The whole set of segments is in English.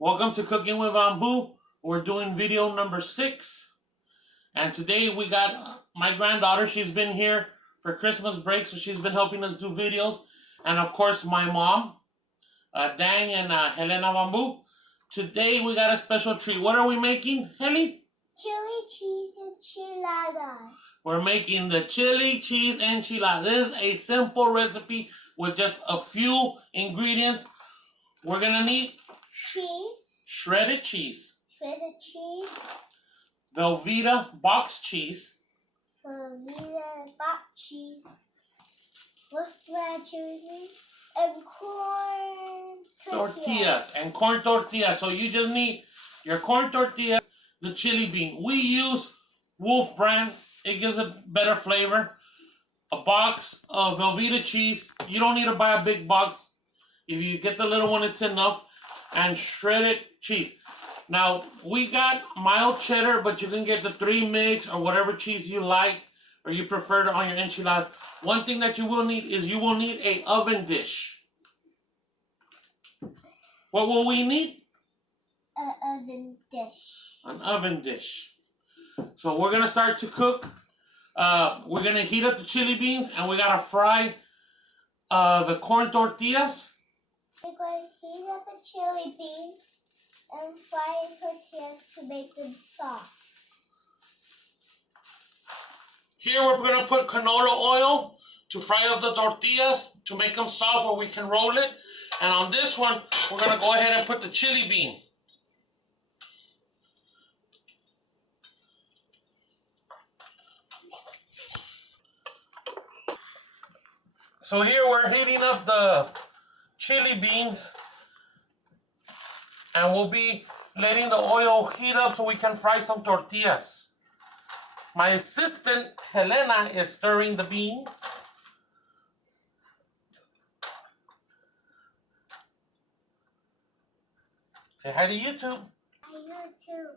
Welcome to Cooking with Bamboo. We're doing video number 6. And today we got my granddaughter. She's been here for Christmas break, so she's been helping us do videos. And of course, my mom, Dang and Helena Bamboo. Today we got a special treat. What are we making, Heli? Chili cheese enchiladas. We're making the chili cheese enchiladas. This is a simple recipe with just a few ingredients. We're going to need cheese, shredded cheese, Velveeta box cheese, with red chili, and corn tortillas. And corn tortillas. So you just need your corn tortillas, the chili bean. We use Wolf brand. It gives a better flavor. A box of Velveeta cheese. You don't need to buy a big box. If you get the little one, it's enough. And shredded cheese. Now, we got mild cheddar, but you can get the 3 mix or whatever cheese you like or you prefer on your enchiladas. One thing that you will need is you will need an oven dish. What will we need? An oven dish. An oven dish. So we're going to start to cook. We're going to heat up the chili beans, and we got to fry the corn tortillas. We're going to heat up the chili beans and fry tortillas to make them soft. Here we're going to put canola oil to fry up the tortillas to make them soft where we can roll it. And on this one, we're going to go ahead and put the chili bean. So here we're heating up the chili beans, and we'll be letting the oil heat up so we can fry some tortillas. My assistant, Helena, is stirring the beans. Say hi to YouTube. Hi, YouTube.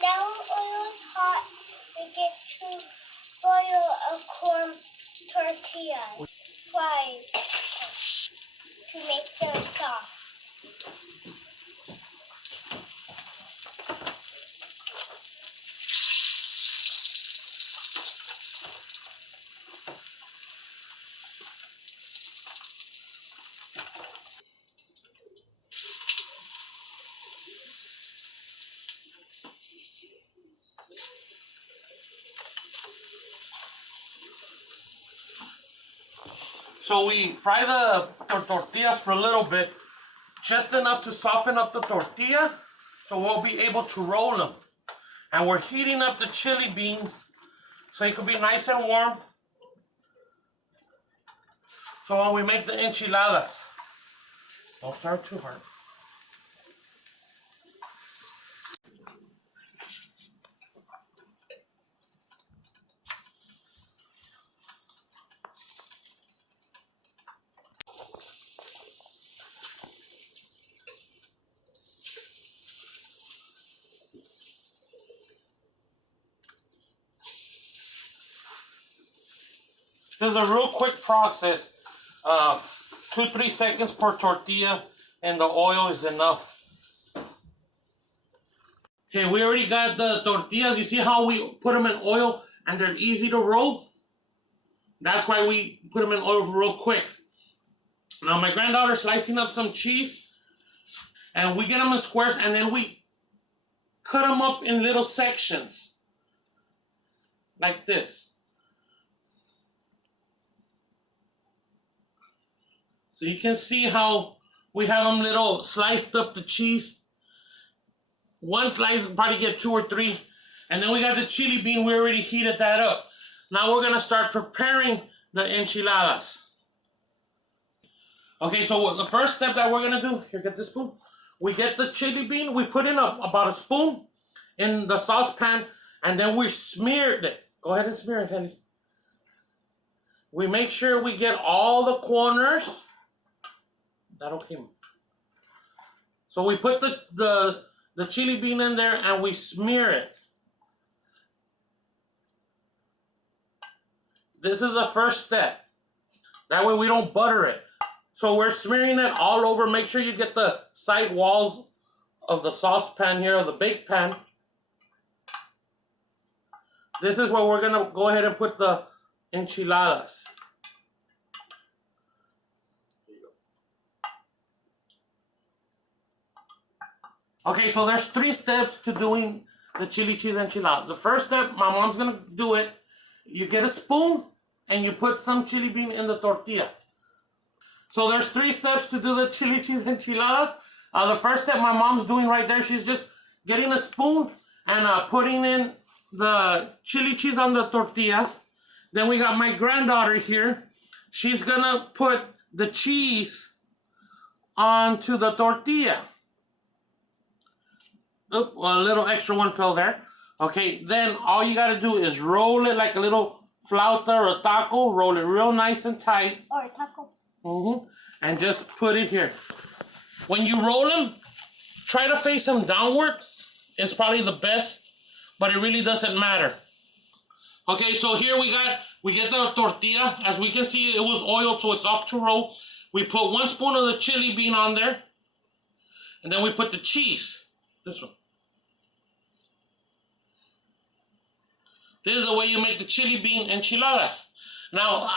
Now oil is hot, we get to boil a corn tortilla. Fry to make them soft. So we fry the tortillas for a little bit, just enough to soften up the tortilla, so we'll be able to roll them. And we're heating up the chili beans so it could be nice and warm. So when we make the enchiladas, don't start too hard. This is a real quick process. 2-3 seconds per tortilla, and the oil is enough. Okay, we already got the tortillas. You see how we put them in oil and they're easy to roll? That's why we put them in oil real quick. Now my granddaughter's slicing up some cheese, and we get them in squares, and then we cut them up in little sections like this. So you can see how we have them little sliced up the cheese. One slice will probably get 2 or 3. And then we got the chili bean. We already heated that up. Now we're going to start preparing the enchiladas. Okay, so the first step that we're going to do, here, get this spoon. We get the chili bean. We put in about a spoon in the saucepan. And then we smeared it. Go ahead and smear it, honey. We make sure we get all the corners. That okay? So we put the chili bean in there and we smear it. This is the first step. That way we don't butter it. So we're smearing it all over. Make sure you get the side walls of the saucepan here, of the bake pan. This is where we're gonna go ahead and put the enchiladas. Okay, so there's 3 steps to doing the chili cheese enchiladas. The first step, my mom's gonna do it. You get a spoon and you put some chili bean in the tortilla. So there's 3 steps to do the chili cheese enchiladas. The first step my mom's doing right there, she's just getting a spoon and putting in the chili cheese on the tortillas. Then we got my granddaughter here. She's gonna put the cheese onto the tortilla. Oop, a little extra one fell there. Okay, then all you gotta do is roll it like a little flauta or a taco. Roll it real nice and tight. Or a taco. And just put it here. When you roll them, try to face them downward. It's probably the best, but it really doesn't matter. Okay, so here we get the tortilla. As we can see, it was oiled, so it's off to roll. We put 1 spoon of the chili bean on there, and then we put the cheese. This one. This is the way you make the chili bean enchiladas. Now,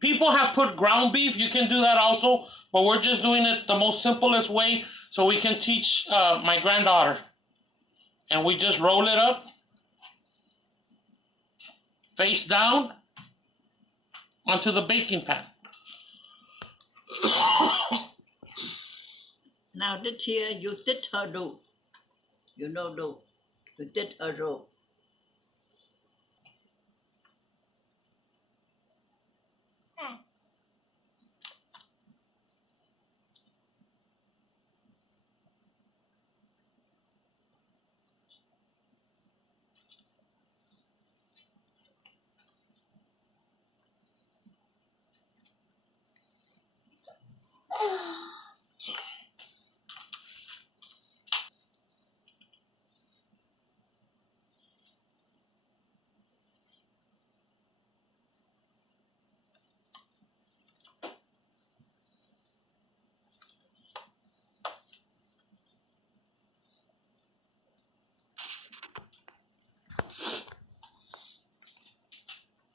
people have put ground beef. You can do that also, but we're just doing it the most simplest way so we can teach my granddaughter. And we just roll it up, face down, onto the baking pan. Now this here, you did her do. You know do. You did her do.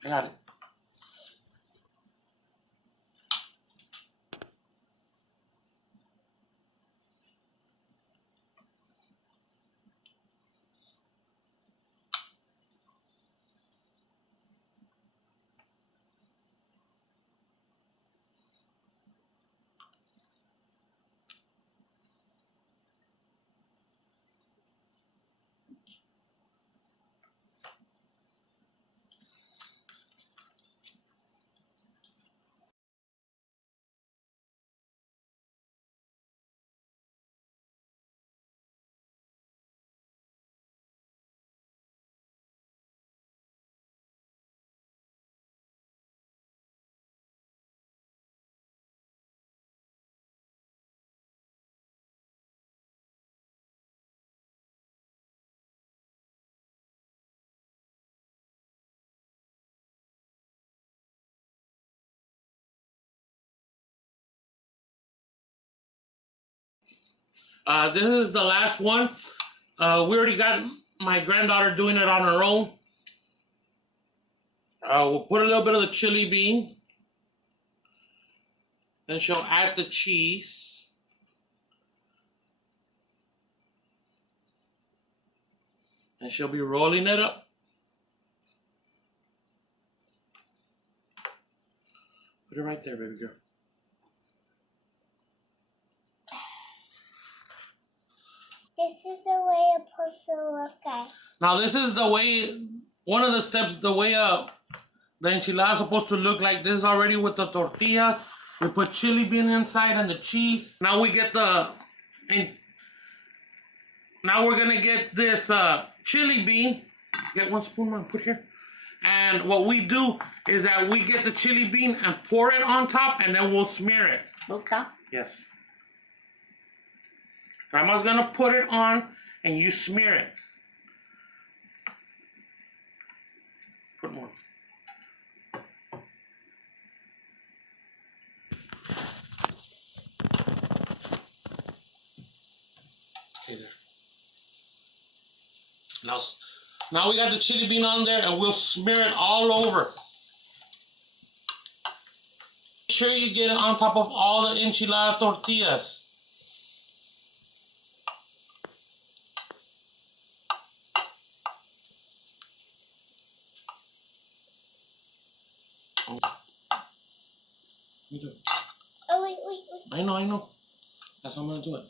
I got it. This is the last one. We already got my granddaughter doing it on her own. We'll put a little bit of the chili bean. Then she'll add the cheese. And she'll be rolling it up. Put it right there, baby girl. This is the way it's supposed to look like. Now this is the way, one of the steps, the way the enchilada is supposed to look like. This is already with the tortillas. We put chili bean inside and the cheese. Now we get now we're gonna get this chili bean. Get 1 spoon, Mom, put here. And what we do is that we get the chili bean and pour it on top, and then we'll smear it. Okay. Yes. Grandma's gonna put it on and you smear it. Put more. Okay, there. Now we got the chili bean on there and we'll smear it all over. Make sure you get it on top of all the enchilada tortillas. Oh, wait. I know. That's how I'm gonna do it.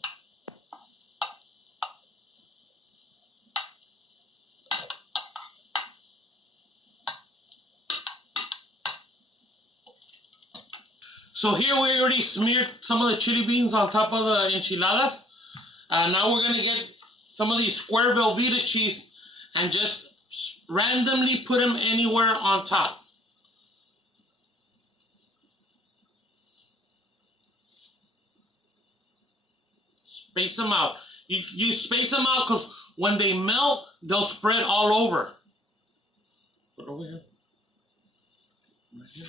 So here we already smeared some of the chili beans on top of the enchiladas. Now we're gonna get some of these square Velveeta cheese and just randomly put them anywhere on top. Space them out. You space them out because when they melt, they'll spread all over. Put over here. Right here.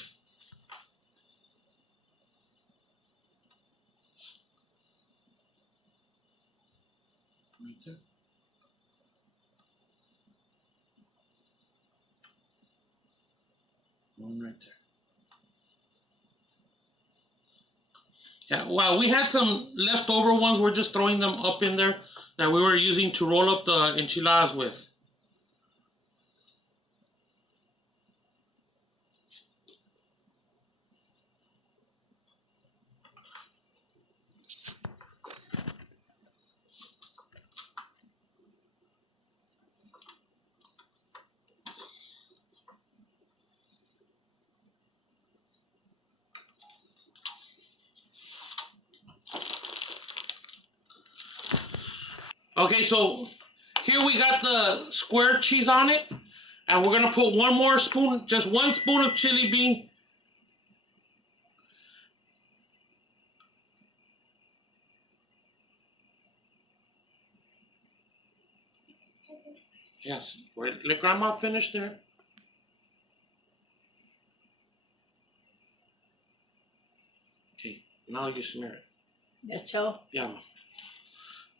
Right there. One right there. Yeah, well, we had some leftover ones. We're just throwing them up in there that we were using to roll up the enchiladas with. Okay, so here we got the square cheese on it, and we're gonna put one more spoon, just one spoon of chili bean. Yes, let Grandma finish there. Okay, now you smear it. That's all. Yeah.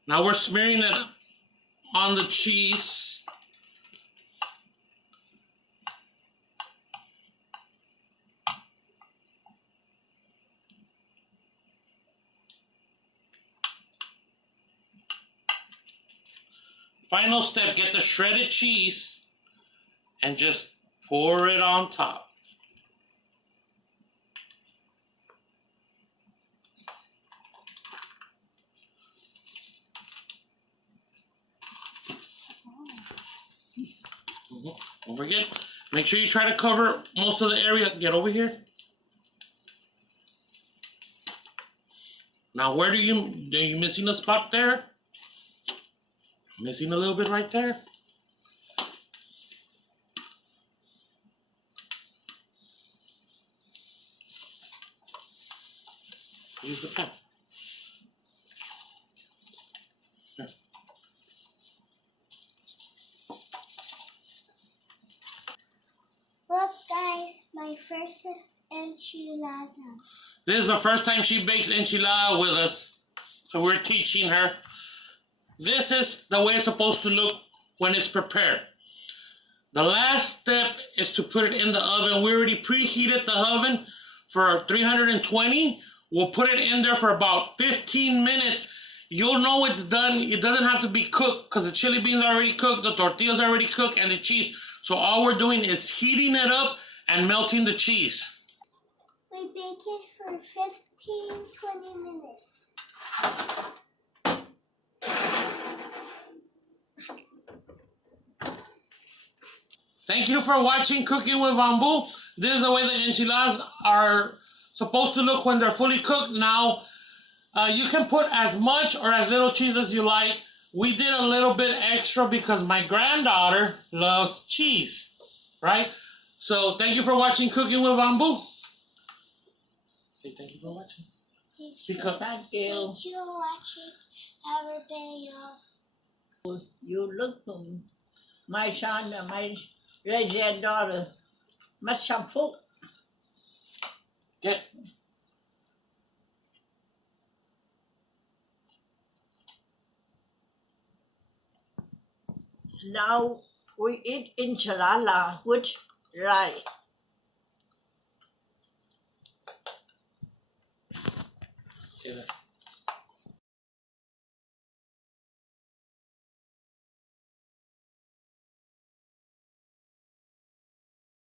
Now we're smearing it on the cheese. Final step, get the shredded cheese and just pour it on top. Don't forget, make sure you try to cover most of the area. Get over here. Now, are you missing a spot there? Missing a little bit right there. Use the pen. Here. Look, guys, my first enchilada. This is the first time she bakes enchilada with us, so we're teaching her. This is the way it's supposed to look when it's prepared. The last step is to put it in the oven. We already preheated the oven for 320. We'll put it in there for about 15 minutes. You'll know it's done. It doesn't have to be cooked because the chili beans are already cooked, the tortillas are already cooked, and the cheese. So all we're doing is heating it up and melting the cheese. We bake it for 15-20 minutes. Thank you for watching Cooking with Bamboo. This is the way the enchiladas are supposed to look when they're fully cooked. Now, you can put as much or as little cheese as you like. We did a little bit extra because my granddaughter loves cheese, right? So thank you for watching Cooking with Bamboo. Say thank you for watching. Because Thank you. Thank you for watching our video. You look from my son and my granddaughter. Must have food. get Now we eat enchilada with rice. get it.